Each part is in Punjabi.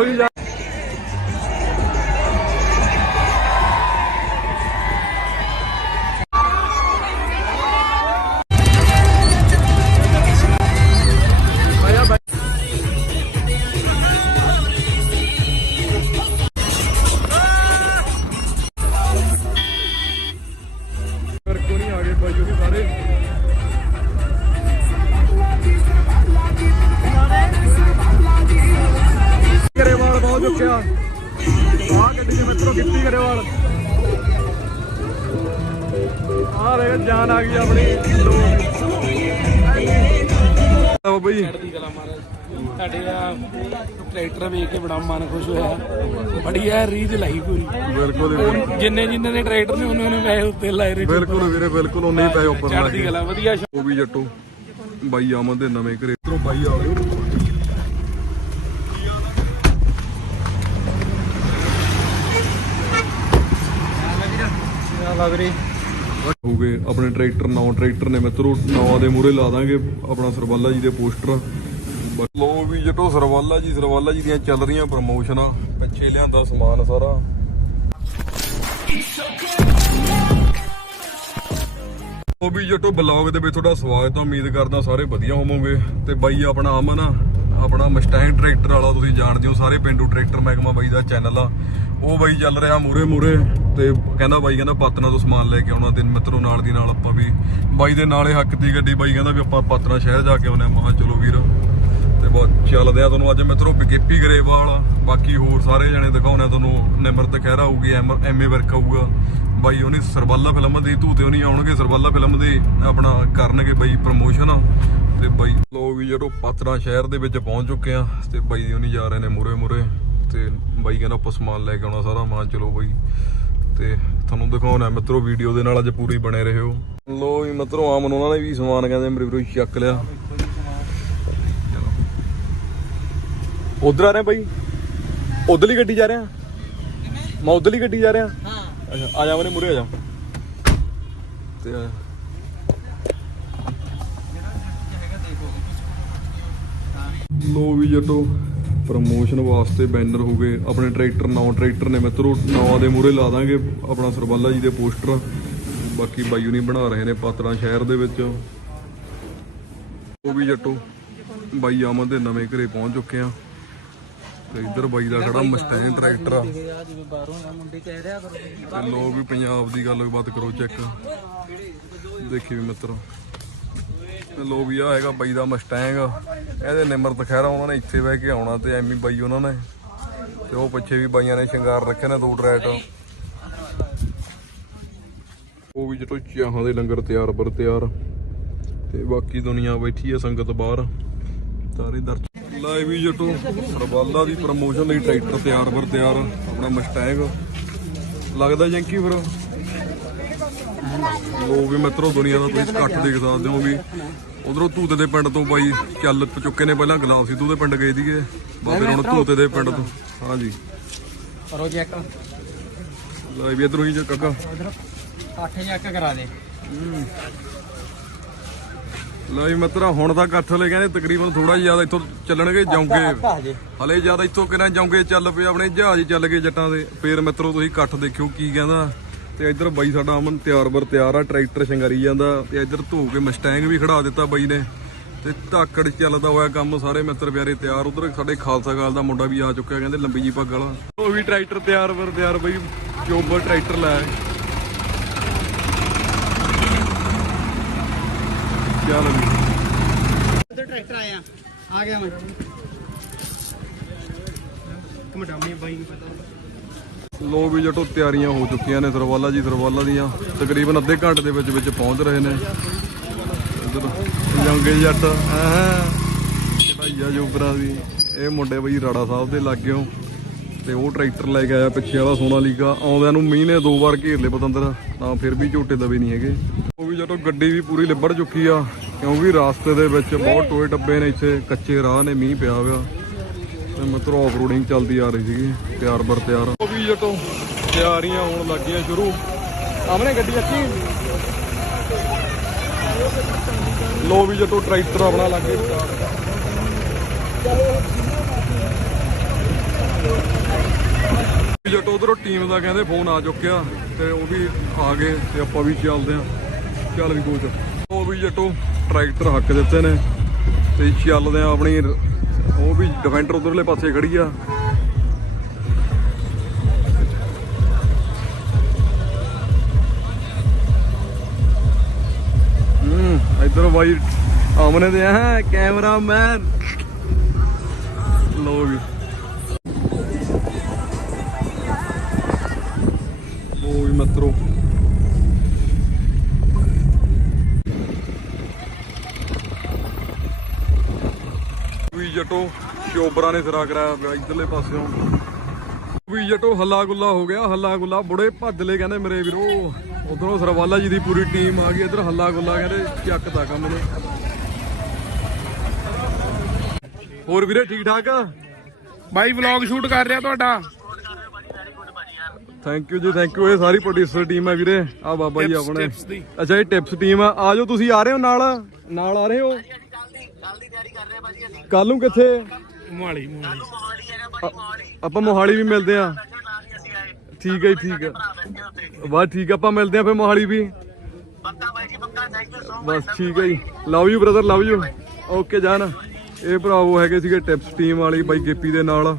ਜਾਓ ਜੀ ਜਾ ਆ ਗੱਡੀ ਦੇ ਮਿੱਤਰੋ ਕਿੱਤੀ ਗਰੇਵਾਲ। ਆ ਰੇ ਜਾਨ ਆ ਗਈ ਆਪਣੀ ਲੋ ਬਈ। ਚੜ੍ਹਦੀ ਕਲਾ ਮਹਾਰਾਜ। ਤੁਹਾਡੇ ਦਾ ਟਰੈਕਟਰ ਵੇਖ ਕੇ ਬੜਾ ਮਨ ਖੁਸ਼ ਹੋਇਆ। ਬੜੀ ਐ ਰੀਝ ਲਾਈ ਪੂਰੀ। ਬਿਲਕੁਲ ਵੀਰੇ, ਜਿੰਨੇ ਜਿੰਨੇ ਨੇ ਟਰੈਕਟਰ ਨੇ ਉਹਨਾਂ ਨੇ ਪੈਸੇ ਉੱਤੇ ਲਾਏ ਨੇ। ਬਿਲਕੁਲ ਵੀਰੇ ਬਿਲਕੁਲ ਉਹਨੇ ਹੀ ਪਏ ਉੱਪਰ ਚੜ੍ਹਦੀ ਲੱਗੇ ਕਲਾ ਵਧੀਆ ਉਹ ਵੀ ਜੱਟੋ ਬਾਈ ਆਮਨ ਦੇ ਨਵੇਂ ਘਰੇ। ਇਧਰੋਂ ਬਾਈ ਆ ਗਏ। ਹੋ ਗਏ ਆਪਣੇ ਟਰੈਕਟਰ ਨੌ ਟਰੈਕਟਰ ਨੇ। ਮਿੱਤਰੋ ਨੌਆਂ ਦੇ ਮੂਰੇ ਲਾ ਦਾਂਗੇ, ਆਪਣਾ ਸਰਵਾਲਾ ਜੀ ਦੇ ਪੋਸਟਰ। ਲੋ ਵੀ ਜੱਟੋ, ਸਰਵਾਲਾ ਜੀ ਸਰਵਾਲਾ ਜੀ ਦੀਆਂ ਚੱਲ ਰਹੀਆਂ ਪ੍ਰਮੋਸ਼ਨਾਂ ਪਿੱਛੇ ਲਿਆਂਦਾ ਸਮਾਨ ਸਾਰਾ। ਉਹ ਵੀ ਜੱਟੋ ਬਲੌਗ ਦੇ ਵਿੱਚ ਤੁਹਾਡਾ ਸਵਾਗਤ ਹੈ ਉਮੀਦ ਕਰਦਾ ਸਾਰੇ ਵਧੀਆ ਹੋਵੋਗੇ। ਤੇ ਬਾਈ, ਆਪਣਾ ਅਮਨ ਆ। ਆਪਣਾ ਮਸਟੈਂਗ ਟਰੈਕਟਰ ਵਾਲਾ, ਤੁਸੀਂ ਜਾਣਦੇ ਹੋ, ਸਾਰੇ ਪਿੰਡੂ ਟਰੈਕਟਰ ਮਹਿਕਮਾ ਬਾਈ ਦਾ ਚੈਨਲ ਆ। ਉਹ ਬਾਈ ਚੱਲ ਰਿਹਾ ਮੂਰੇ ਮੂਰੇ ਤੇ ਕਹਿੰਦਾ ਬਾਈ ਕਹਿੰਦਾ ਪਾਤਨਾ ਤੋਂ ਸਮਾਨ ਲੈ ਕੇ ਆਉਣਾ ਦਿਨ ਮਿੱਤਰੋ ਨਾਲ ਦੀ ਨਾਲ ਆਪਾਂ ਵੀ ਬਾਈ ਦੇ ਨਾਲੇ ਹੱਕ ਦੀ ਗੱਡੀ ਬਾਈ ਕਹਿੰਦਾ ਵੀ ਆਪਾਂ ਪਾਤਨਾ ਸ਼ਹਿਰ ਜਾ ਕੇ ਆਉਣਾ ਮਹਾ ਚਲੋ ਵੀਰ ਤੇ ਬਹੁਤ ਚੱਲਦੇ ਆ ਤੁਹਾਨੂੰ ਅੱਜ ਮਿੱਤਰੋ ਗਿੱਪੀ ਗਰੇਵਾਲ, ਬਾਕੀ ਹੋਰ ਸਾਰੇ ਜਣੇ ਦਿਖਾਉਣੇ ਆ ਤੁਹਾਨੂੰ। ਨਿਮਰਤ ਖਹਿਰਾ ਹੋਊਗੀ ਐਮਏ ਵਰਕ ਆਊਗਾ ਬਾਈ ਉਹਨੇ ਸਰਬਾਲਾ ਫਿਲਮ ਦੀ ਧੂਤੇ ਉਹਨੀ ਆਉਣਗੇ, ਸਰਬਾਲਾ ਫਿਲਮ ਦੀ ਆਪਣਾ ਕਰਨਗੇ ਬਾਈ ਪ੍ਰਮੋਸ਼ਨ ਤੇ ਬਾਈ ਲੋਕ ਵੀ ਜਦੋਂ ਪਾਤਰਾ ਸ਼ਹਿਰ ਦੇ ਵਿੱਚ ਪਹੁੰਚ ਚੁੱਕੇ ਆ ਤੇ ਬਾਈ ਦੀ ਉਹਨੀ ਜਾ ਰਹੇ ਨੇ ਮੂਰੇ ਮੂਰੇ ਤੇ ਬਾਈ ਕਹਿੰਦਾ ਆਪਾਂ ਸਮਾਨ ਲੈ ਕੇ ਆਉਣਾ ਸਾਰਾ, ਮਾਂ ਚਲੋ ਬਾਈ। ਤੇ ਤੁਹਾਨੂੰ ਦਿਖਾਉਣਾ ਮਿੱਤਰੋ ਵੀਡੀਓ ਦੇ ਨਾਲ ਅੱਜ ਪੂਰੀ ਬਣੇ ਰਹੋ। ਲੋ ਵੀ ਮਿੱਤਰੋ ਆਮਨ ਉਹਨਾਂ ਨੇ ਵੀ ਸਮਾਨ ਕਹਿੰਦੇ ਮੇਰੇ ਵੀਰੋ ਚੱਕ ਲਿਆ। ਉਧਰ ਆ ਰਹੇ ਬਾਈ? ਉਧਰਲੀ ਗੱਡੀ ਜਾ ਰਿਹਾ? ਮੈਂ ਉਧਰਲੀ ਗੱਡੀ ਜਾ ਰਿਹਾ। ਹਾਂ ਅੱਛਾ, ਆ ਜਾ ਮਨੇ ਮੁਰੇ, ਆ ਜਾ। ਤੇ ਆ ਲੋ ਵੀ ਜਟੋ। ਪ੍ਰਮੋਸ਼ਨ ਵਾਸਤੇ ਬੈਨਰ ਹੋ ਗਏ ਆਪਣੇ ਟਰੈਕਟਰ ਨੌ ਟਰੈਕਟਰ ਨੇ ਮਿੱਤਰੋ ਨੌਆਂ ਦੇ ਮੂਰੇ ਲਾ ਦਾਂਗੇ, ਆਪਣਾ ਸਰਬਾਲਾ ਜੀ ਦੇ ਪੋਸਟਰ ਬਾਕੀ ਬਾਈਓ ਨਹੀਂ ਬਣਾ ਰਹੇ ਨੇ ਪਾਤਰਾ ਸ਼ਹਿਰ ਦੇ ਵਿੱਚ। ਉਹ ਵੀ ਜੱਟੋ, ਬਾਈ ਆਮਨ ਦੇ ਨਵੇਂ ਘਰੇ ਪਹੁੰਚ ਚੁੱਕੇ ਆ। ਤੇ ਇੱਧਰ ਬਾਈ ਦਾ ਖੜਾ ਮਸਟੈਂਗ ਟਰੈਕਟਰ ਆ। ਤੇ ਲੋ ਵੀ ਪੰਜਾਬ ਦੀ ਗੱਲਬਾਤ ਕਰੋ ਚੈੱਕ ਦੇਖੀ ਵੀ ਮਿੱਤਰ। ਤੇ ਲੋ ਵੀ ਆ ਹੈਗਾ ਬਾਈ ਦਾ ਮਸਟੈਂਗ ਇਹਦੇ ਨਿਮਰਤ ਖੈਰਾ ਉਹਨਾਂ ਨੇ ਇੱਥੇ ਬਹਿ ਕੇ ਆਉਣਾ ਤੇ ਐਮੀ ਬਾਈ ਉਹਨਾਂ ਨੇ। ਤੇ ਉਹ ਪਿੱਛੇ ਵੀ ਬਾਈਆਂ ਨੇ ਸ਼ਿੰਗਾਰ ਰੱਖੇ ਨੇ ਦੋ ਟਰੈਟ। ਉਹ ਵੀ ਜਦੋਂ ਚਾਹਾਂ ਦੇ ਲੰਗਰ ਤਿਆਰ ਬਰ ਤਿਆਰ। ਤੇ ਬਾਕੀ ਦੁਨੀਆ ਬੈਠੀ ਆ ਸੰਗਤ ਬਾਹਰ। ਸਾਰੇ ਦਰਸ਼ਨ ਲਾਈਵ ਵੀ ਜਟੋ। ਸਰਵਾਲਾ ਦੀ ਪ੍ਰਮੋਸ਼ਨ ਲਈ ਟਰੈਕਟਰ ਤਿਆਰ ਬਰ ਤਿਆਰ। ਆਪਣਾ ਮਸਟੈਂਗ ਲੱਗਦਾ ਜੰਕੀ ਫਿਰ? ਲੋ ਵੀ ਮਿੱਤਰੋ ਦੁਨੀਆ ਦਾ ਤੁਸੀਂ ਇਕੱਠ ਦੇਖ ਸਕਦੇ ਹੋ ਵੀ ਉਧਰੋਂ ਧੂਤੇ ਦੇ ਪਿੰਡ ਤੋਂ ਬਾਈ ਚੱਲ ਚੁੱਕੇ ਨੇ ਪਹਿਲਾਂ ਗੁਲਾਬ ਸਿੱਧੂ ਦੇ ਪਿੰਡ ਗਏ ਸੀਗੇ। ਬਾਬੇ ਹੁਣ ਧੂਤੇ ਦੇ ਪਿੰਡ ਤੋਂ। ਹਾਂਜੀ। ਕਰੋ ਚੈੱਕ ਲੈ ਵੀ ਇਧਰੋਂ ਹੀ ਜੇ ਕਾਕਾ। ਅੱਠ ਚੈੱਕ ਕਰਾ ਦੇ। ਲੈ ਵੀ ਮਿੱਤਰਾ ਹੁਣ ਤਾਂ ਇਕੱਠ ਲੈ ਕਹਿੰਦੇ ਤਕਰੀਬਨ ਥੋੜਾ ਜ਼ਿਆਦਾ ਇੱਥੋਂ ਚੱਲਣਗੇ ਜੌਂਗੇ ਹਲੇ ਜ਼ਿਆਦਾ ਇੱਥੋਂ ਕਿੰਨਾ ਜੌਂਗੇ ਚੱਲ ਪਏ ਆਪਣੇ ਜਹਾਜ਼ ਹੀ ਚੱਲ ਗਏ ਜੱਟਾਂ ਦੇ। ਫੇਰ ਮਿੱਤਰੋ ਤੁਸੀਂ ਇਕੱਠ ਦੇਖਿਓ ਕੀ ਕਹਿੰਦਾ। ਤੇ ਇੱਧਰ ਬਾਈ ਸਾਡਾ ਅਮਨ ਤਿਆਰ ਬਰ ਤਿਆਰ ਆ, ਟਰੈਕਟਰ ਸ਼ਿੰਗਾਰੀ ਜਾਂਦਾ ਤੇ ਇੱਧਰ ਧੋ ਕੇ ਮਸਟੈਂਗ ਵੀ ਖੜਾ ਦਿੱਤਾ ਬਾਈ ਨੇ। ਤੇ ਧਾਕੜ ਚੱਲਦਾ ਹੋਇਆ ਕੰਮ ਸਾਰੇ ਮਿੱਤਰ ਪਿਆਰੇ ਤਿਆਰ। ਉਧਰ ਸਾਡੇ ਖਾਲਸਾ ਗਾਲ ਦਾ ਮੁੰਡਾ ਵੀ ਆ ਚੁੱਕਿਆ, ਕਹਿੰਦੇ ਲੰਬੀ ਜੀ ਪੱਗ ਵਾਲਾ। ਉਹ ਵੀ ਟਰੈਕਟਰ ਤਿਆਰ ਬਰ ਤਿਆਰ ਬਾਈ ਚੋਬਰ ਟਰੈਕਟਰ ਲੈ ਚੱਲ ਵੀ। ਉਧਰ ਟਰੈਕਟਰ ਆਇਆ, ਆ ਗਿਆ ਮੈਂ। ਕਮਟਾਉਣੀ ਬਾਈ ਨੂੰ ਪਤਾ। ਲੋ ਵੀ ਜਟੋ, ਤਿਆਰੀਆਂ ਹੋ ਚੁੱਕੀਆਂ ਨੇ ਸਰਵਾਲਾ ਜੀ, ਸਰਵਾਲਾ ਦੀਆਂ। ਤਕਰੀਬਨ ਅੱਧੇ ਘੰਟੇ ਦੇ ਵਿੱਚ ਵਿੱਚ ਪਹੁੰਚ ਰਹੇ ਨੇ। ਇੱਧਰ ਜੰਗੇ ਜੱਟ, ਹਾਂ ਢਾਈਆ ਜੋਬਰਾ ਦੀ ਇਹ ਮੁੰਡੇ ਬਈ ਰਾੜਾ ਸਾਹਿਬ ਦੇ ਲੱਗਿਓ ਤੇ ਉਹ ਟਰੈਕਟਰ ਲੈ ਕੇ ਆਇਆ ਪਿੱਛੇ ਵਾਲਾ ਸੋਨਾ ਸੋਨਾਲੀਕਾ ਆਉਂਦਿਆਂ ਨੂੰ ਮੀਂਹ ਨੇ ਦੋ ਵਾਰ ਘੇਰ ਲਏ ਪਤੰਦਰ, ਤਾਂ ਫਿਰ ਵੀ ਝੋਟੇ ਦਵੇ ਨਹੀਂ ਹੈਗੇ। ਉਹ ਵੀ ਜਦੋਂ ਗੱਡੀ ਵੀ ਪੂਰੀ ਲਿਬੜ ਚੁੱਕੀ ਆ। ਕਿਉਂਕਿ ਰਾਸਤੇ ਦੇ ਵਿੱਚ ਬਹੁਤ ਟੋਏ ਡੱਬੇ ਨੇ ਇੱਥੇ। ਕੱਚੇ ਰਾਹ ਨੇ ਮੀਂਹ ਪਿਆ ਹੋਇਆ। ਤੇ ਮਤਲਬ ਆਫ ਰੋਡਿੰਗ ਚੱਲਦੀ ਆ ਰਹੀ ਸੀਗੀ। ਤਿਆਰ ਬਰ ਤਿਆਰ। ਉਹ ਵੀ ਜਟੋ, ਤਿਆਰੀਆਂ ਹੋਣ ਲੱਗੀਆਂ ਸ਼ੁਰੂ। ਆਮਨੇ ਗੱਡੀ ਚੱਕੀ ਲੋ ਵੀ ਜਟੋ, ਟਰੈਕਟਰ ਆਪਣਾ ਲੱਗੇ ਜੱਟ, ਉਧਰੋਂ ਟੀਮ ਦਾ ਕਹਿੰਦੇ ਫੋਨ ਆ ਚੁੱਕਿਆ ਤੇ ਉਹ ਵੀ ਆ ਗਏ ਤੇ ਆਪਾਂ ਵੀ ਚੱਲਦੇ ਆ ਚੱਲ ਵੀ ਕੋਚ ਉਹ ਵੀ ਜੱਟੋ, ਟਰੈਕਟਰ ਹੱਕ ਦਿੱਤੇ ਨੇ ਤੇ ਚੱਲਦੇ ਆ ਆਪਣੀ ਉਹ ਵੀ ਡਿਫੈਂਡਰ ਉਧਰਲੇ ਪਾਸੇ ਖੜੀ ਆ। ਹੂੰ, ਇਧਰ ਬਾਈ ਆਮਨੇ ਦੇ ਆ, ਕੈਮਰਾਮੈਨ। ਲੋ ਵੀ ਉਹ ਵੀ ਮਤਰੋ। ਜਟੋ ਚੋਬਰਾਂ ਨੇ ਸਿਰਾ ਕਰਾਇਆ ਪਿਆ ਇਧਰਲੇ ਪਾਸਿਓਂ। ਵੀ ਜਟੋ ਹੱਲਾ ਗੁੱਲਾ ਹੋ ਗਿਆ ਹੱਲਾ ਗੁੱਲਾ ਬੁੜੇ ਭੱਜ ਲੈ ਕਹਿੰਦੇ ਮੇਰੇ ਵੀਰੋ ਉਧਰੋਂ ਸਰਵਾਲਾ ਜੀ ਦੀ ਪੂਰੀ ਟੀਮ ਆ ਗਈ ਇਧਰ ਹੱਲਾ ਗੁੱਲਾ ਕਹਿੰਦੇ ਚੱਕਦਾ ਕੰਮ ਨੂੰ। ਹੋਰ ਵੀਰੇ ਠੀਕ ਠਾਕ ਆ? ਬਾਈ ਵਲੌਗ ਸ਼ੂਟ ਕਰ ਰਿਹਾ ਤੁਹਾਡਾ। ਥੈਂਕ ਯੂ ਜੀ ਥੈਂਕ ਯੂ ਇਹ ਸਾਰੀ ਪ੍ਰੋਡਿਊਸਰ ਟੀਮ ਹੈ ਵੀਰੇ। ਆ ਬਾਬਾ ਜੀ ਆਪਣੇ। ਅੱਛਾ ਇਹ ਟਿਪਸ ਟੀਮ ਆ। ਆਜੋ ਤੁਸੀਂ ਆ ਰਹੇ ਹੋ ਨਾਲ? ਨਾਲ ਆ ਰਹੇ ਹੋ? ਕੱਲ ਨੂੰ ਕਿੱਥੇ? ਮੋਹਾਲੀ ਮੋਹਾਲੀ। ਆਪਾਂ ਮੋਹਾਲੀ ਵੀ ਮਿਲਦੇ ਆ ਠੀਕ ਹੈ ਜੀ, ਠੀਕ ਹੈ। ਬਸ ਠੀਕ ਆ, ਆਪਾਂ ਮਿਲਦੇ ਆ ਫਿਰ ਮੋਹਾਲੀ ਵੀ। ਬਸ ਠੀਕ ਹੈ ਜੀ। Love you brother love you okay ਜਾਨ। ਇਹ ਭਰਾਵੋ ਹੈਗੇ ਸੀਗੇ ਟਿਪਸ ਟੀਮ ਵਾਲੀ ਬਾਈ ਗੇਪੀ ਦੇ ਨਾਲ।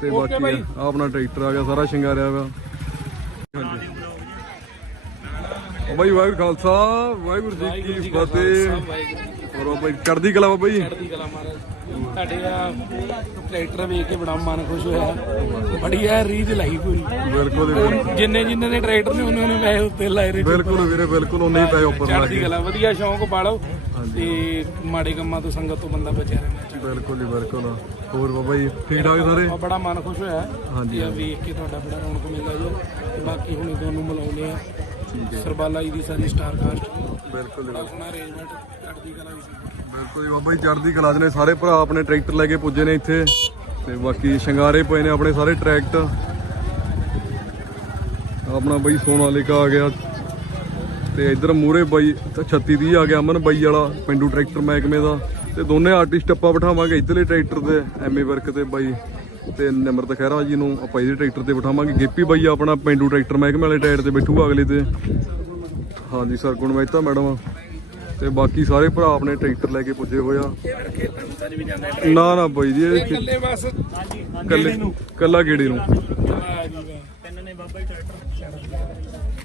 ਤੇ ਬਾਕੀ। ਆ ਆਪਣਾ ਟਰੈਕਟਰ ਆ ਗਿਆ ਸਾਰਾ ਸ਼ਿੰਗਾਰਿਆ ਵਾ ਹਾਂਜੀ। ਉਹ ਬਾਈ ਵਾਹਿਗੁਰੂ ਖਾਲਸਾ ਵਾਹਿਗੁਰੂ ਜੀ ਕੀ ਫਤਿਹ। ਹੋਰ ਬਾਈ ਚੜ੍ਹਦੀ ਕਲਾ ਬਾਬਾ ਜੀ? ਚੜ੍ਹਦੀ ਕਲਾ ਮਹਾਰਾਜ। ਤੁਹਾਡੇ ਆ ਟਰੈਕਟਰ ਵੇਖ ਕੇ ਬੜਾ ਮਨ ਖੁਸ਼ ਹੋਇਆ। ਬੜੀ ਆ ਰੀਝ ਲਾਈ ਪੂਰੀ। ਬਿਲਕੁਲ ਵੀਰੇ, ਜਿੰਨੇ ਜਿੰਨੇ ਦੇ ਟਰੈਕਟਰ ਨੇ ਉਹਨਾਂ ਨੇ ਪੈਸੇ ਉੱਤੇ ਲਾਏ ਰਹੇ ਬਿਲਕੁਲ ਵੀਰੇ ਬਿਲਕੁਲ ਉਹਨੇ ਹੀ ਪਏ ਉੱਪਰ ਲੱਗ ਚੜ੍ਹਦੀ ਕਲਾ ਵਧੀਆ ਸ਼ੌਂਕ ਪਾਲੋ। ਤੇ ਮਾੜੇ ਕੰਮਾਂ ਤੋਂ ਸੰਗਤ ਤੋਂ ਬੰਦਾ ਬਚਿਆ ਬਿਲਕੁਲ ਜੀ ਬਿਲਕੁਲ। ਹੋਰ ਬਾਬਾ ਜੀ ਠੀਕ ਠਾਕ ਸਾਰੇ? ਆ ਬੜਾ ਮਨ ਖੁਸ਼ ਹੋਇਆ। ਹਾਂਜੀ, ਤੇ ਆ ਵੇਖ ਕੇ ਤੁਹਾਡਾ ਬੜਾ ਰੌਣਕ ਜੀ। ਬਾਕੀ ਹੁਣ ਤੁਹਾਨੂੰ ਮਿਲਾਉਂਦੇ ਆ। ਠੀਕ ਹੈ। ਸਰਬਾਲਾ ਜੀ ਦੀ ਸਾਰੀ ਸਟਾਰ ਕਾਸਟ ਬਿਲਕੁਲ ਜੀ, ਬੜਾ ਸੋਹਣਾ ਅਰੇਂਜਮੈਂਟ ਚੜ੍ਹਦੀ ਕਲਾ ਦੀ ਸੀ। ਬਿਲਕੁਲ ਜੀ ਬਾਬਾ ਜੀ ਚੜ੍ਹਦੀ ਕਲਾ ਚ ਨੇ। ਸਾਰੇ ਭਰਾ ਆਪਣੇ ਟਰੈਕਟਰ ਲੈ ਕੇ ਪੁੱਜੇ ਨੇ ਇੱਥੇ। ਤੇ ਬਾਕੀ ਸ਼ਿੰਗਾਰੇ ਪਏ ਨੇ ਆਪਣੇ ਸਾਰੇ ਟਰੈਕਟਰ ਆਪਣਾ ਬਾਈ ਸੋਨਾਲੀਕਾ ਆ ਗਿਆ। ਤੇ ਇਧਰ ਮੂਰੇ ਬਾਈ 36 30 ਆ ਗਿਆ ਅਮਨ ਬਾਈ ਵਾਲਾ ਪਿੰਡੂ ਟਰੈਕਟਰ ਮਹਿਕਮੇ ਦਾ। ਤੇ ਦੋਨੇ ਆਰਟਿਸਟ ਆਪਾਂ ਬਿਠਾਵਾਂਗੇ ਇਧਰਲੇ ਟਰੈਕਟਰ ਤੇ ਐਮਏ ਵਰਕ ਤੇ ਬਾਈ। ਤੇ ਨਿਮਰਤ ਖਹਿਰਾ ਜੀ ਨੂੰ ਆਪਾਂ ਇਹਦੇ ਟਰੈਕਟਰ ਤੇ ਬਿਠਾਵਾਂਗੇ। ਗੇਪੀ ਬਾਈ ਆਪਣਾ ਪਿੰਡੂ ਟਰੈਕਟਰ ਮਹਿਕਮੇ ਵਾਲੇ ਟਾਇਰ ਤੇ ਬੈਠੂਗਾ ਅਗਲੇ ਤੇ। ਹਾਂਜੀ ਸਰ ਗੁਣ ਮਹਿਤਾ ਮੈਡਮ? ਤੇ ਬਾਕੀ ਸਾਰੇ ਭਰਾ ਆਪਣੇ ਟਰੈਕਟਰ ਲੈ ਕੇ ਪੁੱਜੇ ਹੋਏ ਆ। ਨਾ ਨਾ ਬਾਈ ਜੀ ਇਹ ਇਕੱਲੇ ਬਸ। ਕੱਲੇ ਕੱਲਾ ਗੇੜੇ ਨੂੰ।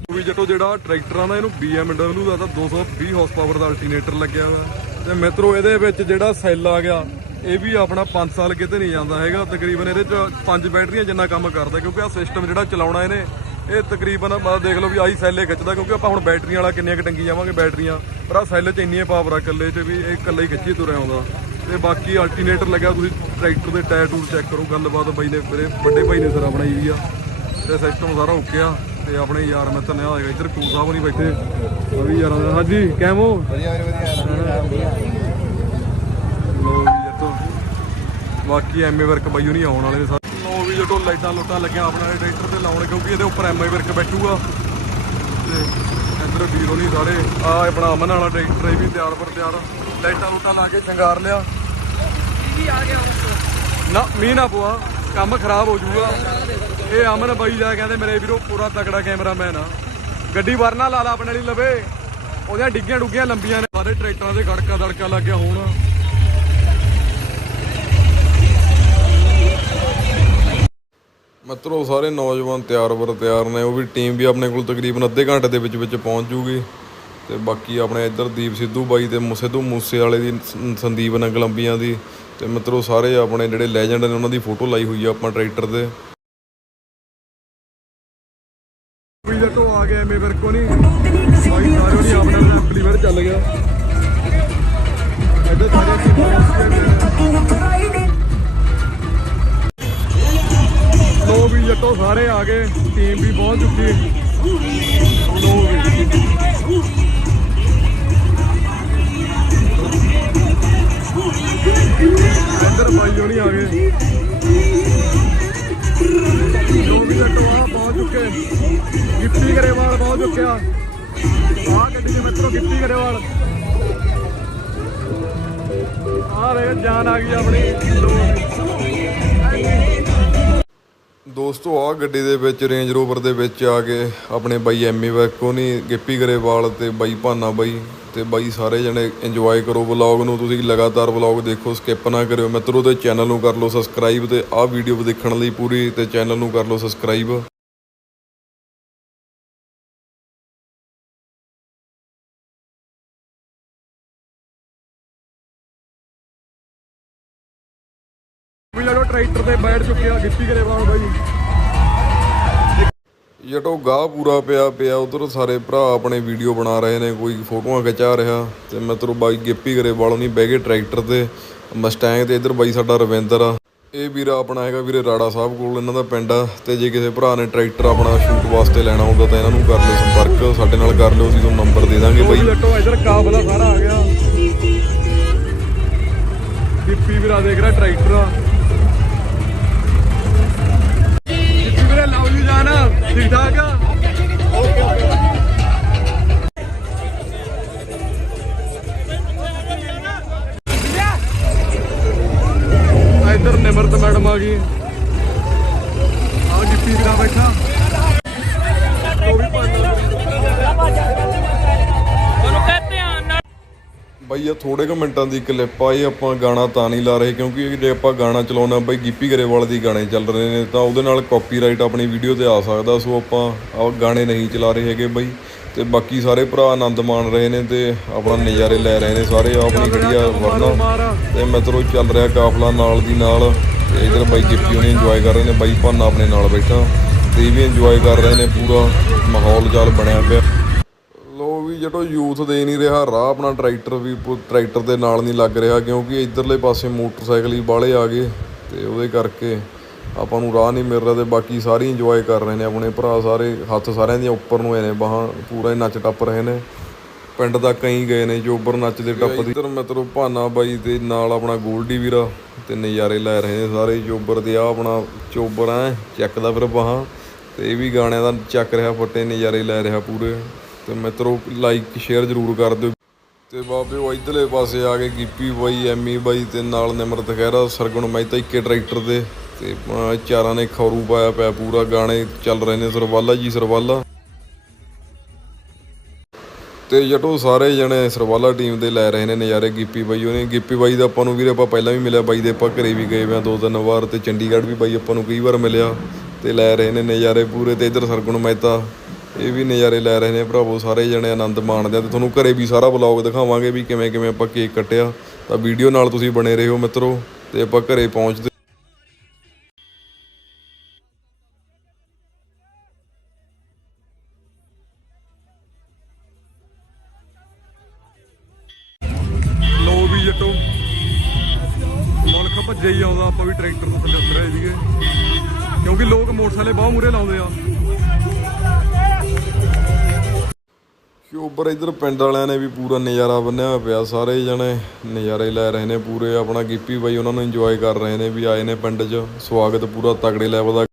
ਉਹ ਵੀ ਜਟੋ ਜਿਹੜਾ ਟਰੈਕਟਰ ਆ ਨਾ ਇਹਨੂੰ BMW ਦਾ ਤਾਂ 220 ਹਾਰਸ ਪਾਵਰ ਦਾ ਅਲਟਰਨੇਟਰ ਲੱਗਿਆ ਹੋਇਆ। ਤੇ ਮਿੱਤਰੋ ਇਹਦੇ ਵਿੱਚ ਜਿਹੜਾ ਸੈੱਲ ਆ ਗਿਆ ਇਹ ਵੀ ਆਪਣਾ 5 ਸਾਲ ਕਿਤੇ ਨਹੀਂ ਜਾਂਦਾ ਹੈਗਾ। ਤਕਰੀਬਨ ਇਹਦੇ ਚ ਪੰਜ ਬੈਟਰੀਆਂ ਜਿੰਨਾ ਕੰਮ ਕਰਦਾ, ਕਿਉਂਕਿ ਆ ਸਿਸਟਮ ਜਿਹੜਾ ਚਲਾਉਣਾ ਇਹਨੇ, ਇਹ ਤਕਰੀਬਨ ਮਾ ਦੇਖ ਲਓ ਵੀ ਆਈ ਸੈੱਲ ਖਿੱਚਦਾ, ਕਿਉਂਕਿ ਆਪਾਂ ਹੁਣ ਬੈਟਰੀਆਂ ਵਾਲਾ ਕਿੰਨੀਆਂ ਕੁ ਟੰਗੀ ਜਾਵਾਂਗੇ ਬੈਟਰੀਆਂ, ਪਰ ਆ ਸੈੱਲ ਚ ਇੰਨੀਆਂ ਪਾਵਰ ਆ ਇਕੱਲੇ ਚ ਵੀ ਇਹ ਇਕੱਲਾ ਹੀ ਖਿੱਚੀ ਤੁਰਿਆ ਆਉਂਦਾ। ਤੇ ਬਾਕੀ ਅਲਟਰਨੇਟਰ ਲੱਗਿਆ, ਤੁਸੀਂ ਟਰੈਕਟਰ ਦੇ ਟਾਇਰ ਟੂਰ ਚੈੱਕ ਕਰੋ, ਗੱਲਬਾਤ ਬਾਈ ਨੇ, ਮੇਰੇ ਵੱਡੇ ਭਾਈ ਨੇ ਸਰ ਬਣਾਈ ਵੀ ਆ। ਤੇ ਸਿਸਟਮ ਸਾਰਾ ਓਕੇ ਆ, ਤੇ ਆਪਣੇ ਯਾਰ ਮਿੱਤਰ ਨੇ ਆ ਇੱਧਰ ਕੂ ਸਾਹਿਬ ਨਹੀਂ ਬੈਠੇ। ਉਹ ਵੀ ਯਾਰਾਂ ਹਾਂਜੀ ਕੈਮੋ ਵਧੀਆ ਵਧੀਆ। ਬਾਕੀ ਐਮਏ ਵਰਕ ਬਾਈਓ ਨਹੀਂ ਆਉਣ ਵਾਲੇ ਨੇ ਸਾਰੇ ਲੋ ਵੀ ਜੱਟੋ ਲਾਈਟਾਂ ਲੋਟਾਂ ਲੱਗਿਆ ਆਪਣੇ ਟਰੈਕਟਰ ਤੇ ਲਾਉਣ, ਕਿਉਂਕਿ ਇਹਦੇ ਉੱਪਰ ਐਮਏ ਵਰਕ ਬੈਠੂਗਾ। ਤੇ ਇੱਧਰ ਵੀਰੋ ਨਹੀਂ ਸਾਰੇ ਆ ਆਪਣਾ ਅਮਨ ਵਾਲਾ ਟਰੈਕਟਰ ਇਹ ਵੀ ਤਿਆਰ ਪਰ ਤਿਆਰ। ਲਾਈਟਾਂ ਲੋਟਾਂ ਲਾ ਕੇ ਸ਼ਿੰਗਾਰ ਲਿਆ। ਨਾ, ਮੀਂਹ ਨਾ ਪਵਾ, ਕੰਮ ਖਰਾਬ ਹੋ ਜਾਊਗਾ। ਇਹ ਅਮਨ ਬਾਈ ਦਾ ਕਹਿੰਦੇ, ਮੇਰੇ ਵੀਰੋ, ਪੂਰਾ ਤਕੜਾ ਕੈਮਰਾਮੈਨ ਆ। ਗੱਡੀ ਵਰਨਾ ਲਾ ਲਾ ਆਪਣੇ ਲਈ ਲਵੇ। ਉਹਦੀਆਂ ਡਿੱਗੀਆਂ ਡੁੱਗੀਆਂ ਲੰਬੀਆਂ ਨੇ। ਸਾਰੇ ਟਰੈਕਟਰਾਂ ਦੇ ਖੜਕਾ ਦੜਕਾ ਲੱਗਿਆ ਹੋਣ। ਮਤਰੋ, ਸਾਰੇ ਨੌਜਵਾਨ ਤਿਆਰ ਵਰ ਤਿਆਰ ਨੇ। ਉਹ ਵੀ ਟੀਮ ਵੀ ਆਪਣੇ ਕੋਲ ਤਕਰੀਬਨ ਅੱਧੇ ਘੰਟੇ ਦੇ ਵਿੱਚ ਵਿੱਚ ਪਹੁੰਚ ਜੂਗੀ। ਤੇ ਬਾਕੀ ਆਪਣੇ ਇੱਧਰ ਦੀਪ ਸਿੱਧੂ ਬਾਈ ਤੇ ਮੁ- ਸਿੱਧੂ ਮੂਸੇ ਵਾਲੇ ਦੀ ਸੰਦੀਪ ਨੰਗਲ ਅੰਬੀਆਂ ਦੀ। ਤੇ ਮਿੱਤਰੋ, ਸਾਰੇ ਆਪਣੇ ਜਿਹੜੇ ਲੈਜੈਂਡ ਨੇ, ਉਹਨਾਂ ਦੀ ਫੋਟੋ ਲਾਈ ਹੋਈ ਆ ਆਪਾਂ ਟਰੈਕਟਰ ਤੇ। ਵੀ ਜੱਟੋ ਆ ਗਿਆ, ਐਵੇਂ ਵਰਕੋ ਨਹੀਂ ਬਾਈ ਸਾਰਿਓ ਨਹੀਂ ਆਪਣੇ ਨਾਲ ਚੱਲ ਗਿਆ। ਇੱਧਰ ਸਾਰੇ ਜੱਟੋ ਸਾਰੇ ਆ ਗਏ ਟੀਮ ਵੀ ਬਹੁਤ ਚੁੱਕੀ ਲੋ ਵੀ ਬਾਈ ਹੋਣੀ ਆ ਗਏ। ਜੋ ਵੀ ਜੱਟੋ ਆ ਪਹੁੰਚ ਚੁੱਕੇ ਗਿੱਪੀ ਗਰੇਵਾਲ ਪਹੁੰਚ ਚੁੱਕਿਆ ਆ ਗੱਡੀ ਦੇ ਮਿੱਤਰੋ, ਗਿੱਪੀ ਗਰੇਵਾਲ। ਆ ਰੇ ਜਾਨ ਆ ਗਈ ਆਪਣੀ। ਦੋਸਤੋ ਆ ਗੱਡੀ ਦੇ ਵਿੱਚ ਰੇਂਜ ਰੋਵਰ ਦੇ ਵਿੱਚ ਆ ਕੇ ਆਪਣੇ ਬਾਈ ਐਮੀ ਵੈਕੋਨੀ ਗਿੱਪੀ ਗਰੇਵਾਲ ਤੇ ਬਾਈ ਭਾਨਾ ਬਾਈ ਤੇ ਬਾਈ ਸਾਰੇ ਜਣੇ ਇੰਜੋਏ ਕਰੋ ਵਲੌਗ ਨੂੰ। ਤੁਸੀਂ ਲਗਾਤਾਰ ਵਲੌਗ ਦੇਖੋ ਸਕਿਪ ਨਾ ਕਰਿਓ। ਮਿੱਤਰੋ, ਤੇ ਚੈਨਲ ਨੂੰ ਕਰ ਲਓ ਸਬਸਕ੍ਰਾਈਬ ਤੇ ਆਹ ਵੀਡੀਓ ਦੇਖਣ ਲਈ ਪੂਰੀ ਤੇ ਚੈਨਲ ਨੂੰ ਕਰ ਲਓ ਸਬਸਕ੍ਰਾਈਬ ਟਰੈਕਟਰ ਤੇ ਬੈਠ ਚੁੱਕਿਆ ਗਿੱਪੀ ਗਰੇਵਾਲ ਬਾਈ। ਜਟੋ ਗਾਹ ਪੂਰਾ ਪਿਆ ਪਿਆ ਉਧਰ ਸਾਰੇ ਭਰਾ ਆਪਣੇ ਵੀਡੀਓ ਬਣਾ ਰਹੇ ਨੇ ਕੋਈ ਫੋਟੋਆਂ ਖਿਚਾ ਰਿਹਾ। ਤੇ ਮਿੱਤਰੋ ਬਾਈ ਗਿੱਪੀ ਗਰੇਵਾਲ ਨਹੀਂ ਬਹਿ ਗਏ ਟਰੈਕਟਰ ਤੇ ਮਸਟੈਂਗ ਤੇ ਇਧਰ ਬਾਈ ਸਾਡਾ ਰਵਿੰਦਰ ਆ। ਇਹ ਵੀਰਾ ਆਪਣਾ ਹੈਗਾ ਵੀਰੇ ਰਾੜਾ ਸਾਹਿਬ ਕੋਲ ਇਹਨਾਂ ਦਾ ਪਿੰਡ ਆ। ਤੇ ਜੇ ਕਿਸੇ ਭਰਾ ਨੇ ਟਰੈਕਟਰ ਆਪਣਾ ਸ਼ੂਟ ਵਾਸਤੇ ਲੈਣਾ ਹੁੰਦਾ ਤਾਂ ਇਹਨਾਂ ਨੂੰ ਕਰ ਲਿਓ ਸੰਪਰਕ ਸਾਡੇ ਨਾਲ ਕਰ ਲਿਓ ਅਸੀਂ ਤੁਹਾਨੂੰ ਨੰਬਰ ਦੇ ਦਾਂਗੇ ਬਾਈ। ਜਟੋ ਇਧਰ ਕਾਫਲਾ ਸਾਰਾ ਆ ਗਿਆ। ਗਿੱਪੀ ਵੀਰਾ ਦੇਖ ਰਿਹਾ ਟਰੈਕਟਰ ਆ। ਥੋੜੇ ਕੁ ਮਿੰਟਾਂ ਦੀ ਕਲਿੱਪ ਆ ਇਹ ਆਪਾਂ ਗਾਣਾ ਤਾਂ ਨਹੀਂ ਲਾ ਰਹੇ ਕਿਉਂਕਿ ਜੇ ਆਪਾਂ ਗਾਣਾ ਚਲਾਉਣਾ ਬਾਈ ਗਿੱਪੀ ਗਰੇਵਾਲ ਦੀ ਗਾਣੇ ਚੱਲ ਰਹੇ ਨੇ ਤਾਂ ਉਹਦੇ ਨਾਲ ਕਾਪੀਰਾਈਟ ਆਪਣੀ ਵੀਡੀਓ ਤੇ ਆ ਸਕਦਾ ਸੋ ਆਪਾਂ ਆ ਗਾਣੇ ਨਹੀਂ ਚਲਾ ਰਹੇ ਹੈਗੇ ਬਾਈ। ਤੇ ਬਾਕੀ ਸਾਰੇ ਭਰਾ ਆਨੰਦ ਮਾਣ ਰਹੇ ਨੇ ਤੇ ਆਪਣਾ ਨਜ਼ਾਰੇ ਲੈ ਰਹੇ ਨੇ ਸਾਰੇ ਆਪਣੀ ਖੜੀਆ ਵਰਨਾ। ਤੇ ਮਿੱਤਰੋ ਚੱਲ ਰਿਹਾ ਕਾਫਲਾ ਨਾਲ ਦੀ ਨਾਲ। ਤੇ ਇਧਰ ਬਾਈ ਗਿੱਪੀ ਉਹਨੇ ਇੰਜੋਏ ਕਰ ਰਹੇ ਨੇ ਬਾਈ ਭਾਨਾ ਆਪਣੇ ਨਾਲ ਬੈਠਾ। ਤੇ ਇਹ ਵੀ ਇੰਜੋਏ ਕਰ ਰਹੇ ਨੇ ਪੂਰਾ ਮਾਹੌਲ ਚਾਲ ਬਣਿਆ ਪਿਆ। ਜਦੋਂ ਯੂਥ ਦੇ ਨਹੀਂ ਰਿਹਾ, ਰਾਹ ਆਪਣਾ ਟਰੈਕਟਰ ਵੀ ਪੁ- ਟਰੈਕਟਰ ਦੇ ਨਾਲ ਨਹੀਂ ਲੱਗ ਰਿਹਾ ਕਿਉਂਕਿ ਇਧਰਲੇ ਪਾਸੇ ਮੋਟਰਸਾਈਕਲ ਹੀ ਬਾਹਲੇ ਆ ਗਏ ਤੇ ਉਹਦੇ ਕਰਕੇ ਆਪਾਂ ਨੂੰ ਰਾਹ ਨਹੀਂ ਮਿਲ ਰਿਹਾ ਤੇ ਬਾਕੀ ਸਾਰੇ ਇੰਜੋਏ ਕਰ ਰਹੇ ਨੇ ਆਪਣੇ ਭਰਾ ਸਾਰੇ, ਹੱਥ ਸਾਰਿਆਂ ਦੀਆਂ ਉੱਪਰ ਨੂੰ ਆਏ ਨੇ, ਬਾਹਾਂ ਪੂਰਾ ਹੀ ਨੱਚ ਟੱਪ ਰਹੇ ਨੇ। ਪਿੰਡ ਦਾ ਕਈ ਗਏ ਨੇ ਜੋਬਰ ਨੱਚਦੇ ਟੱਪਦੇ। ਇਧਰ ਮਿੱਤਰੋ ਭਾਨਾ ਬਾਈ ਦੇ ਨਾਲ ਆਪਣਾ ਗੋਲਡੀ ਵੀਰਾ, ਤੇ ਨਜ਼ਾਰੇ ਲੈ ਰਹੇ ਨੇ ਸਾਰੇ ਜੋਬਰ ਤੇ ਆ ਆਪਣਾ ਚੋਬਰ ਐ ਚੱਕਦਾ ਫਿਰ ਬਾਹਾਂ, ਤੇ ਇਹ ਵੀ ਗਾਣਿਆਂ ਦਾ ਚੱਕ ਰਿਹਾ, ਫੱਟੇ ਨਜ਼ਾਰੇ ਲੈ ਰਿਹਾ ਪੂਰੇ। ਤੇ ਮਿੱਤਰੋ ਲਾਈਕ ਸ਼ੇਅਰ ਜ਼ਰੂਰ ਕਰ ਦਿਓ। ਤੇ ਬਾਬੇ, ਉਹ ਇਧਰਲੇ ਪਾਸੇ ਆ ਕੇ ਗਿੱਪੀ ਬਾਈ, ਐਮੀ ਬਾਈ ਤੇ ਨਾਲ ਨਿਮਰਤ ਖਹਿਰਾ, ਸਰਗੁਣ ਮਹਿਤਾ ਇੱਕੇ ਟਰੈਕਟਰ ਤੇ ਤੇ ਚਾਰਾਂ ਨੇ ਖੌਰੂ ਪਾਇਆ ਪਿਆ ਪੂਰਾ, ਗਾਣੇ ਚੱਲ ਰਹੇ ਨੇ ਸਰਵਾਲਾ ਜੀ, ਸਰਵਾਲਾ। ਤੇ ਜਟੋ, ਸਾਰੇ ਜਣੇ ਸਰਵਾਲਾ ਟੀਮ ਦੇ ਲੈ ਰਹੇ ਨੇ ਨਜ਼ਾਰੇ ਗਿੱਪੀ ਬਾਈ ਉਹਨੇ ਗਿੱਪੀ ਬਾਈ ਦਾ ਆਪਾਂ ਨੂੰ ਵੀਰੇ, ਆਪਾਂ ਪਹਿਲਾਂ ਵੀ ਮਿਲਿਆ, ਬਾਈ ਦੇ ਆਪਾਂ ਘਰੇ ਵੀ ਗਏ ਮੈਂ ਦੋ ਤਿੰਨ ਵਾਰ। ਤੇ ਚੰਡੀਗੜ੍ਹ ਵੀ ਬਾਈ ਆਪਾਂ ਨੂੰ ਕਈ ਵਾਰ ਮਿਲਿਆ। ਤੇ ਲੈ ਰਹੇ ਨੇ ਨਜ਼ਾਰੇ ਪੂਰੇ ਤੇ ਇਧਰ ਸਰਗੁਣ ਮਹਿਤਾ। ਇਹ ਵੀ ਨਜ਼ਾਰੇ ਲੈ ਰਹੇ ਨੇ ਭਰਾਵੋ, ਸਾਰੇ ਜਣੇ ਆਨੰਦ ਮਾਣਦੇ ਆ ਤੇ ਤੁਹਾਨੂੰ ਘਰੇ ਵੀ ਸਾਰਾ ਵਲੌਗ ਦਿਖਾਵਾਂਗੇ ਵੀ ਕਿਵੇਂ ਕਿਵੇਂ ਆਪਾਂ ਕੇਕ ਕੱਟਿਆ। ਤਾਂ ਵੀਡੀਓ ਨਾਲ ਤੁਸੀਂ ਬਣੇ ਰਹੋ ਮਿੱਤਰੋ ਤੇ ਆਪਾਂ ਘਰੇ ਪਹੁੰਚਦੇ ਕਿ ਸ਼ੋਬਰ ਇਧਰ ਪਿੰਡ ਵਾਲਿਆਂ ਨੇ ਵੀ ਪੂਰਾ ਨਜ਼ਾਰਾ ਬੰਨਿਆ ਹੋਇਆ ਪਿਆ, ਸਾਰੇ ਜਣੇ ਨਜ਼ਾਰੇ ਲੈ ਰਹੇ ਨੇ ਪੂਰੇ, ਆਪਣਾ ਗਿੱਪੀ ਬਾਈ ਉਹਨਾਂ ਨੂੰ ਇੰਜੋਏ ਕਰ ਰਹੇ ਨੇ ਵੀ ਆਏ ਨੇ ਪਿੰਡ 'ਚ, ਸਵਾਗਤ ਪੂਰਾ ਤਗੜੇ ਲੈਵਲ ਦਾ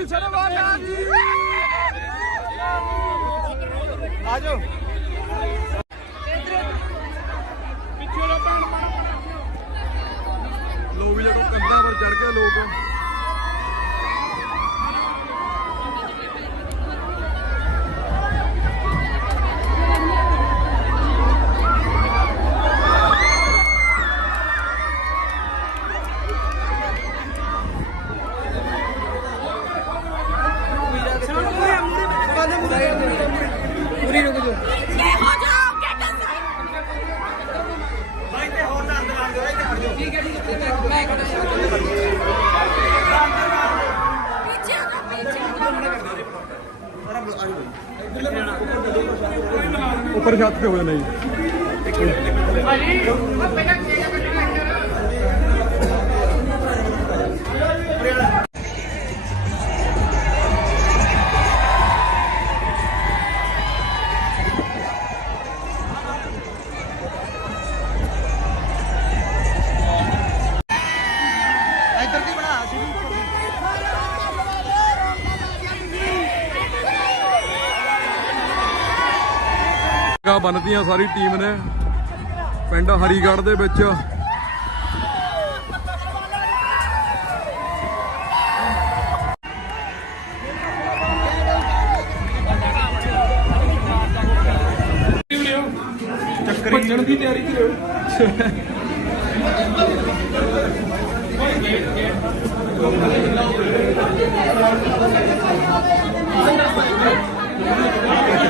ਦੀ ਸਰਵਾਇਆ ਜੀ ਆਜੋ ਪਿੱਛੇ ਵੀ ਜਦੋਂ ਕੰਧਾਂ ਪਰ ਚੜ ਕੇ ਲੋਕ। ਉੱਪਰ ਛੱਤ ਹੋ ਜਾਣਾ ਜੀ। ਬੰਨਤੀਆਂ ਸਾਰੀ ਟੀਮ ਨੇ। ਪਿੰਡ ਹਰੀਗੜ੍ਹ ਦੇ ਵਿੱਚ। ਭੱਜਣ ਦੀ ਤਿਆਰੀ ਕਰਿਓ।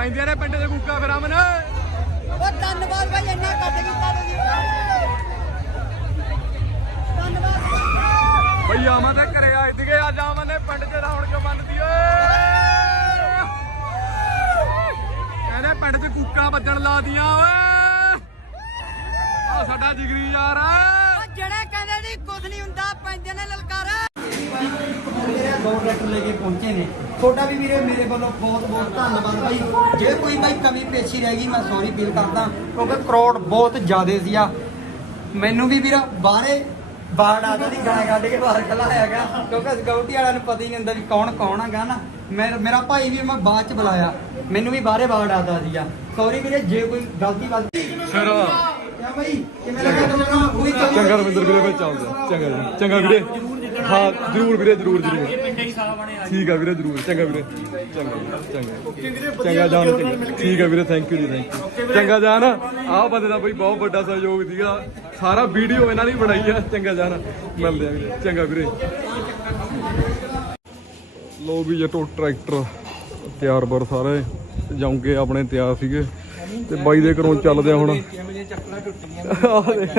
ਪੈਂਦੇ ਨੇ ਪਿੰਡ ਦੇ ਕੁੱਕਾ ਫਿਰ ਅਮਨ। ਧੰਨਵਾਦ ਭਾਈ ਇੰਨਾ ਕੱਟ ਕੀਤਾ ਤੁਸੀਂ। ਧੰਨਵਾਦ। ਆਮਨ ਦੇ ਘਰੇ ਆਏ ਸੀਗੇ ਅੱਜ ਆਮਨ ਨੇ ਪਿੰਡ 'ਚ ਰੌਣ ਕਿਉਂ ਬੰਨਦੀ ਓਏ। ਕਹਿੰਦੇ ਪਿੰਡ 'ਚ ਕੁੱਕਾ ਵੱਜਣ ਲਾ ਦੀਆਂ ਓਏ। ਆ ਸਾਡਾ ਜਿਗਰੀ ਯਾਰ। ਆ ਉਹ ਜਿਹੜੇ ਕਹਿੰਦੇ ਜੀ ਕੁਝ ਨਹੀਂ ਹੁੰਦਾ ਪੈਂਦੇ ਨੇ ਲਲਕਾਰਾ। ਮੇਰੇ ਦੋ ਟਰੈਕਟਰ ਲੈ ਕੇ ਪਹੁੰਚੇ ਨੇ। ਤੁਹਾਡਾ ਵੀ ਵੀਰੇ ਮੇਰੇ ਵੱਲੋਂ ਬਹੁਤ ਬਹੁਤ ਧੰਨਵਾਦ ਭਾਈ। ਜੇ ਕੋਈ ਭਾਈ ਕਮੀ ਪੇਸ਼ੀ ਰਹਿ ਗਈ ਮੈਂ ਸੌਰੀ ਫੀਲ ਕਰਦਾ ਕਿਉਂਕਿ ਕਰੋੜ ਬਹੁਤ ਜ਼ਿਆਦੇ ਸੀ ਆ। ਮੈਨੂੰ ਵੀ ਵੀਰ ਬਾਹਰੇ ਬਾੜ ਆਦਾ ਦੀ ਗਾਣਾ ਕੱਢ ਕੇ ਬਾਹਰ ਖਲਾ ਹੈਗਾ ਕਿਉਂਕਿ ਸਿਕਿਉਰਿਟੀ ਵਾਲਿਆਂ ਨੂੰ ਪਤਾ ਹੀ ਨਹੀਂ ਹੁੰਦਾ ਵੀ ਕੌਣ ਕੌਣ ਹੈਗਾ ਨਾ। ਮੇਰਾ ਮੇਰਾ ਭਾਈ ਵੀ ਮੈਂ ਬਾਅਦ ਚ ਬੁਲਾਇਆ। ਮੈਨੂੰ ਵੀ ਬਾਹਰੇ ਬਾੜ ਆਦਾ ਸੀਗਾ ਸੌਰੀ ਵੀਰੇ ਜੇ ਕੋਈ ਗਲਤੀ ਵੱਲਤੀ ਫਿਰ ਕਿਆ ਭਾਈ ਕਿਵੇਂ ਲੱਗਾ? ਤੁਹਾਨੂੰ ਕੋਈ ਚੰਗਾ ਰਵਿੰਦਰ ਵੀਰੇ ਵਿੱਚ ਚੰਗਾ ਚੰਗਾ ਵੀਰੇ। ਹਾਂ ਜਰੂਰ ਵੀਰੇ ਜਰੂਰ ਜਰੂਰ। ਠੀਕ ਆ ਵੀਰੇ ਜਰੂਰ। ਚੰਗਾ ਵੀਰੇ। ਚੰਗਾ ਚੰਗਾ। ਚੰਗਾ ਜਾਨ ਚੰਗਾ ਠੀਕ ਆ ਵੀਰੇ ਥੈਂਕ ਯੂ ਜੀ ਥੈਂਕ ਯੂ ਚੰਗਾ ਜਾਨ ਆਹ ਬੰਦੇ ਦਾ ਬਈ ਬਹੁਤ ਵੱਡਾ ਸਹਿਯੋਗ ਸੀਗਾ। ਸਾਰਾ ਵੀਡੀਓ ਇਹਨਾਂ ਨੇ ਬਣਾਈ ਆ। ਚੰਗਾ ਜਾਨ ਮਿਲਦੇ ਆ ਵੀਰੇ। ਚੰਗਾ ਵੀਰੇ। ਲੋ ਵੀ ਜਟੋ ਟਰੈਕਟਰ ਤਿਆਰ ਬਰ ਸਾਰੇ। ਜਾਉਂਗੇ ਆਪਣੇ ਤਿਆਰ ਸੀਗੇ। ਤੇ ਬਾਈ ਦੇ ਘਰੋਂ ਚੱਲਦੇ ਆ ਹੁਣ। ਆਹ ਦੇਖ,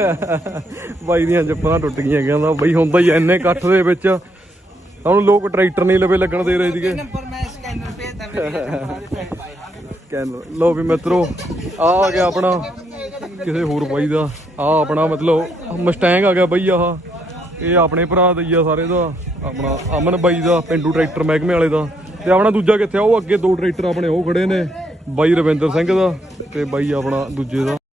ਬਾਈ ਦੀਆਂ ਜੱਪਾਂ ਟੁੱਟ ਗਈਆਂ ਕਹਿੰਦਾ ਬਾਈ ਹੁੰਦਾ ਹੀ ਆ ਇੰਨੇ ਇਕੱਠ ਦੇ ਵਿੱਚ। ਸਾਨੂੰ ਲੋਕ ਟਰੈਕਟਰ ਨਹੀਂ ਲਵੇ ਲੱਗਣ ਦੇ ਰਹੇ ਸੀਗੇ। ਨੰਬਰ ਮੈਂ ਸਕੈਨਰ ਭੇਜਦਾ ਮੇਰੇ ਸਕੈਨਰ। ਲੋ ਵੀ ਮਿੱਤਰੋ ਆ ਆ ਗਿਆ ਆਪਣਾ ਕਿਸੇ ਹੋਰ ਬਾਈ ਦਾ। ਆ ਆਪਣਾ ਮਤਲਬ ਮਸਟੈਂਗ ਆ ਗਿਆ ਬਾਈ ਆਹ। ਇਹ ਆਪਣੇ ਭਰਾ ਦਾ ਹੀ ਆ ਸਾਰੇ ਦਾ। ਆਪਣਾ ਅਮਨ ਬਾਈ ਦਾ ਪਿੰਡੂ ਟਰੈਕਟਰ ਮਹਿਕਮੇ ਵਾਲੇ ਦਾ। ਤੇ ਆਪਣਾ ਦੂਜਾ ਕਿੱਥੇ ਆ? ਉਹ ਅੱਗੇ ਦੋ ਟਰੈਕਟਰ ਆਪਣੇ ਉਹ ਖੜੇ ਨੇ। ਬਾਈ ਰਵਿੰਦਰ ਸਿੰਘ ਦਾ ਤੇ ਬਾਈ ਆਪਣਾ ਦੂਜੇ ਦਾ।